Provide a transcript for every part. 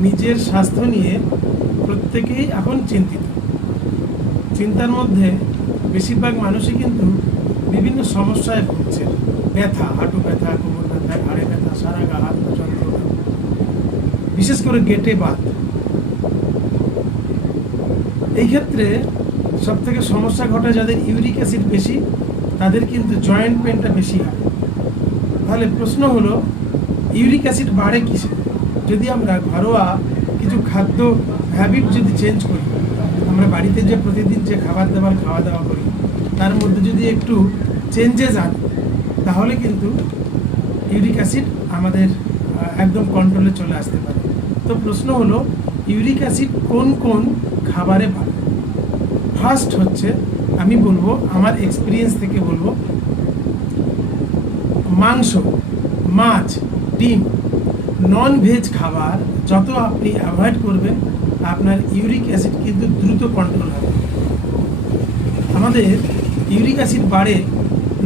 নিজের স্বাস্থ্য নিয়ে প্রত্যেকেই এখন চিন্তিত। চিন্তার মধ্যে বেশিরভাগ মানুষই কিন্তু বিভিন্ন সমস্যায় ভুগছে। ব্যথা, হাঁটু ব্যথা, কোমর ব্যথা, ঘাড়ে ব্যথা, সারা গা, হাত যন্ত্রণা। বিশেষ করে গেটে বাত। এই ক্ষেত্রে সব থেকে সমস্যা ঘটে যাদের ইউরিক অ্যাসিড বেশি, তাদের কিন্তু জয়েন্ট পেনটা বেশি হয়। তাহলে প্রশ্ন হলো, ইউরিক অ্যাসিড বাড়ে কিসে? যদি আমরা ঘরোয়া কিছু খাদ্য হ্যাবিট যদি চেঞ্জ করি, আমরা বাড়িতে যে প্রতিদিন যে খাবার দাবার, খাওয়া দাওয়া করি, তার মধ্যে যদি একটু চেঞ্জেস আনি, তাহলে কিন্তু ইউরিক অ্যাসিড আমাদের একদম কন্ট্রোলে চলে আসতে পারে। তো প্রশ্ন হলো ইউরিক অ্যাসিড কোন কোন খাবারে বাড়ে ফার্স্ট হচ্ছে, আমি বলব, আমার এক্সপিরিয়েন্স থেকে বলব, মাংস, মাছ, ডিম নন ভেজ খাবার যত আপনি অ্যাভয়েড করবেন, আপনার ইউরিক অ্যাসিড কিন্তু দ্রুত কন্ট্রোল হবে। আমাদের ইউরিক অ্যাসিড বাড়ে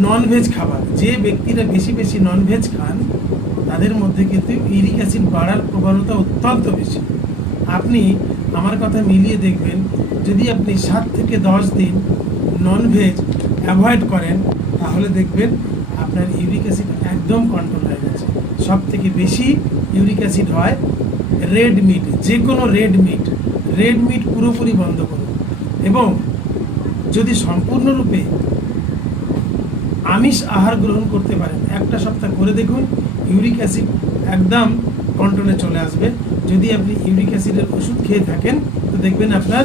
নন ভেজ খাবার। যে ব্যক্তিরা বেশি বেশি নন ভেজ খান, তাদের মধ্যে কিন্তু ইউরিক অ্যাসিড বাড়ার প্রবণতা অত্যন্ত বেশি। আপনি আমার কথা মিলিয়ে দেখবেন, যদি আপনি সাত থেকে দশ দিন নন ভেজ অ্যাভয়েড করেন, তাহলে দেখবেন আপনার ইউরিক অ্যাসিড একদম কন্ট্রোল হয়ে গেছে সব থেকে বেশি ইউরিক অ্যাসিড হয় রেড মিট যে কোনো রেড মিট। রেড মিট পুরোপুরি বন্ধ করুন। এবং যদি সম্পূর্ণরূপে আমিষ আহার গ্রহণ করতে পারেন, একটা সপ্তাহ করে দেখুন, ইউরিক অ্যাসিড একদম কন্ট্রোলে চলে আসবে। যদি আপনি ইউরিক অ্যাসিডের ওষুধ খেয়ে থাকেন, তো দেখবেন আপনার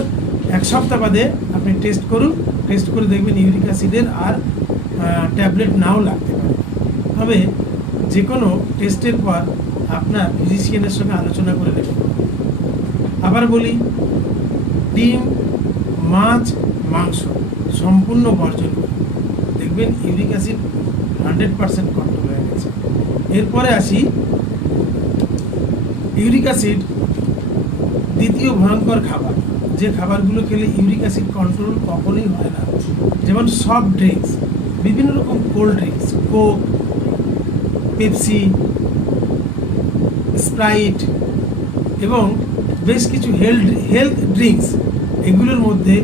এক সপ্তাহ বাদে আপনি টেস্ট করুন। টেস্ট করে দেখবেন ইউরিক অ্যাসিডের আর ট্যাবলেট নাও লাগতে পারে। তবে যে কোনো টেস্টের পর আপনার ফিজিশিয়ানের সঙ্গে আলোচনা করে নেবেন। আবার বলি, ডিম, মাছ, মাংস সম্পূর্ণ বর্জন করুন। দেখবেন uric acid hundred percent control হয়ে গেছে। এরপরে আসি, ইউরিক অ্যাসিড দ্বিতীয় ভয়ঙ্কর খাবার। যে খাবারগুলো খেলে ইউরিক অ্যাসিড কন্ট্রোল কখনোই হয় না। যেমন সফট ড্রিঙ্কস বিভিন্ন রকম cold drinks Coke Pepsi, Sprite এবং বেশ কিছু হেলথ হেলথ ড্রিঙ্কস, এগুলোর মধ্যে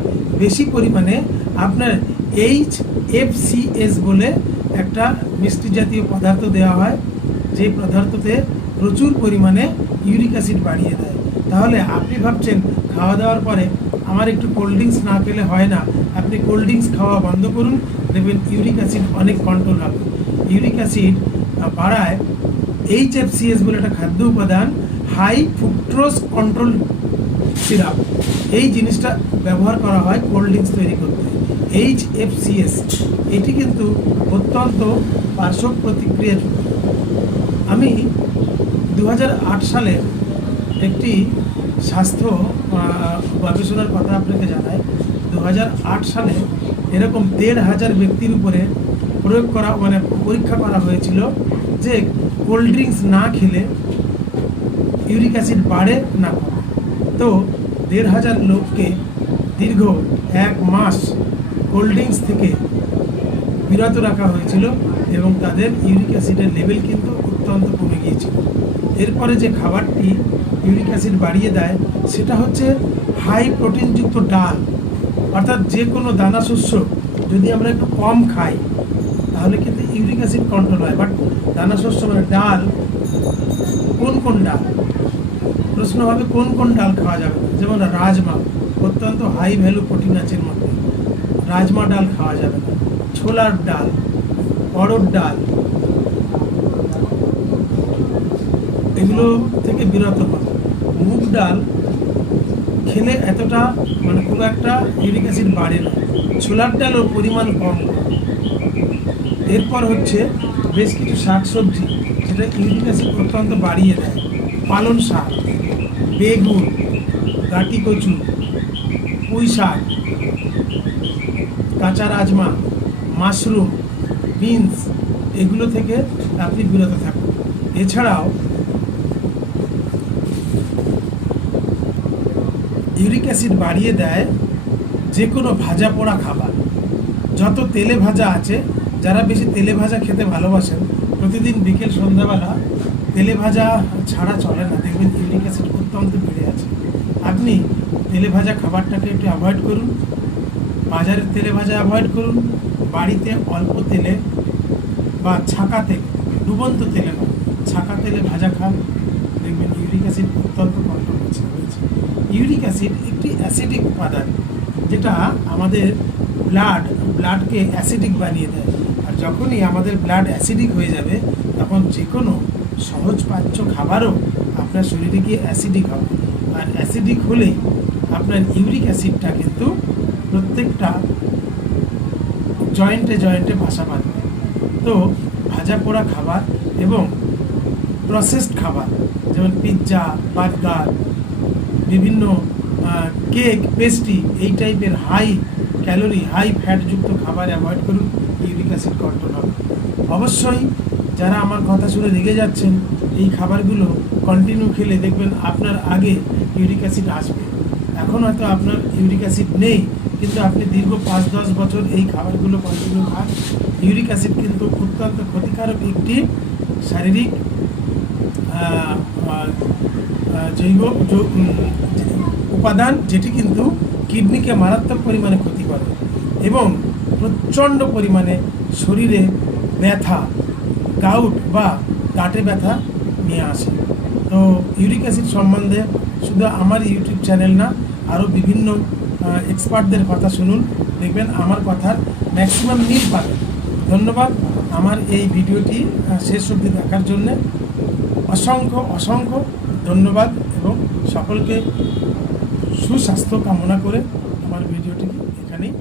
বেশি পরিমাণে আপনার এইচ এফ সি এস বলে একটা মিষ্টি জাতীয় পদার্থ দেওয়া হয়, যে পদার্থতে প্রচুর পরিমাণে ইউরিক অ্যাসিড বাড়িয়ে দেয়। তাহলে আপনি ভাবছেন, খাওয়া দাওয়ার পরে আমার একটু কোল্ড ড্রিঙ্কস না খেলে হয় না, আপনি কোল্ড ড্রিঙ্কস খাওয়া বন্ধ করুন, দেখবেন ইউরিক অ্যাসিড অনেক কন্ট্রোল হবে। ইউরিক অ্যাসিড বাড়ায় এইচএফসিএস বলে একটা খাদ্য উপাদান হাই ফুক্টোজ কন্ট্রোল সিরাপ এই জিনিসটা ব্যবহার করা হয় কোল্ড ড্রিঙ্কস তৈরি করতে। এইচ এফ এটি কিন্তু অত্যন্ত পার্শ্ব প্রতিক্রিয়া আমি দু হাজার আট সালে একটি স্বাস্থ্য গবেষণার কথা আপনাকে জানাই। দু হাজার আট সালে এরকম দেড় হাজার ব্যক্তির উপরে প্রয়োগ করা মানে পরীক্ষা করা হয়েছিল যে কোল্ড ড্রিঙ্কস না খেলে ইউরিক অ্যাসিড বাড়ে না কমে। তো দেড় হাজার লোককে দীর্ঘ এক মাস কোল্ড ড্রিঙ্কস থেকে বিরত রাখা হয়েছিল এবং তাদের ইউরিক অ্যাসিডের লেভেল কিন্তু অত্যন্ত কমে গিয়েছিল। এরপরে যে খাবারটি ইউরিক অ্যাসিড বাড়িয়ে দেয়, সেটা হচ্ছে হাই প্রোটিনযুক্ত ডাল। অর্থাৎ যে কোনো দানা শস্য যদি আমরা একটু কম খাই তাহলে কিন্তু ইউরিক অ্যাসিড কন্ট্রোল হয় বাট দানা শস্য মানে ডাল, কোন কোন ডাল? প্রশ্ন হবে কোন কোন ডাল খাওয়া যাবে যেমন রাজমা, অত্যন্ত হাই ভ্যালু প্রোটিন আছে মধ্যে। রাজমা ডাল খাওয়া যাবে না। ছোলার ডাল অড়র ডাল, এগুলো থেকে বিরত হন। মুগ ডাল খেলে এতটা মানে খুব একটা ইউরিক অ্যাসিড বাড়ে না। ছোলার ডালও পরিমাণ কম। এরপর হচ্ছে বেশ কিছু শাকসবজি, যেটা ইউরিক অ্যাসিড অত্যন্ত বাড়িয়ে দেয়। পালন শাক, বেগুন, গাটি কচু, পুঁই শাক, কাঁচা রাজমা, মাশরুম, বিনস, এগুলো থেকে আপনি বিরত থাকুন এছাড়াও ইউরিক অ্যাসিড বাড়িয়ে দেয় যে কোনো ভাজা পোড়া খাবার। যত তেলে ভাজা আছে যারা বেশি তেলে ভাজা খেতে ভালোবাসেন, প্রতিদিন বিকেল সন্ধ্যাবেলা তেলে ভাজা ছাড়া চলে না। দেখবেন ইউরিক অ্যাসিড অত্যন্ত বেড়ে আছে। আপনি তেলে ভাজা খাবারটাকে একটু অ্যাভয়েড করুন, বাজারের তেলে ভাজা অ্যাভয়েড করুন, বাড়িতে অল্প তেলে বা ছাকা তেল, ডুবন্ত তেলে নয়, ছাকা তেলে ভাজা খান। দেখবেন ইউরিক অ্যাসিড অত্যন্ত কন্ট্রোল হচ্ছে ইউরিক অ্যাসিড একটি অ্যাসিডিক উপাদান, যেটা আমাদের ব্লাড ব্লাডকে অ্যাসিডিক বানিয়ে দেয়। আর যখনই আমাদের ব্লাড অ্যাসিডিক হয়ে যাবে, তখন যে কোনো সহজ পাচ্য খাবারও আপনার শরীরে গিয়ে অ্যাসিডিক হবে। আর অ্যাসিডিক হলেই আপনার ইউরিক অ্যাসিডটা কিন্তু প্রত্যেকটা জয়েন্টে জয়েন্টে বাসা বাঁধবে তো ভাজা পোড়া খাবার এবং প্রসেসড খাবার, যেমন পিৎজা বার্গার বিভিন্ন কেক পেস্ট্রি এই টাইপের হাই ক্যালোরি হাই ফ্যাটযুক্ত খাবার অ্যাভয়েড করুন, ইউরিক অ্যাসিড কন্ট্রোল হবে। অবশ্যই যারা আমার কথা শুনে রেগে যাচ্ছেন, এই খাবারগুলো কন্টিনিউ খেলে দেখবেন আপনার আগে ইউরিক অ্যাসিড আসবে। এখন হয়তো আপনার ইউরিক অ্যাসিড নেই, কিন্তু আপনি দীর্ঘ পাঁচ দশ বছর এই খাবারগুলো কন্টিনিউ খান। ইউরিক অ্যাসিড কিন্তু অত্যন্ত ক্ষতিকারক একটি শারীরিক জৈব উপাদান যেটি কিন্তু কিডনিকে মারাত্মক পরিমাণে ক্ষতি করে এবং প্রচণ্ড পরিমাণে শরীরে ব্যথা গাউট বা গাঁটে ব্যথা নিয়ে আসে। তো ইউরিক অ্যাসিড সম্বন্ধে শুধু আমার ইউটিউব চ্যানেল না, আরও বিভিন্ন এক্সপার্টদের কথা শুনুন, দেখবেন আমার কথার ম্যাক্সিমাম মিল পাবেন। ধন্যবাদ আমার এই ভিডিওটি শেষ অবধি দেখার জন্যে। অসংখ্য অসংখ্য ধন্যবাদ এবং সকলকে সুস্বাস্থ্য কামনা করে আমার ভিডিওটি এখানেই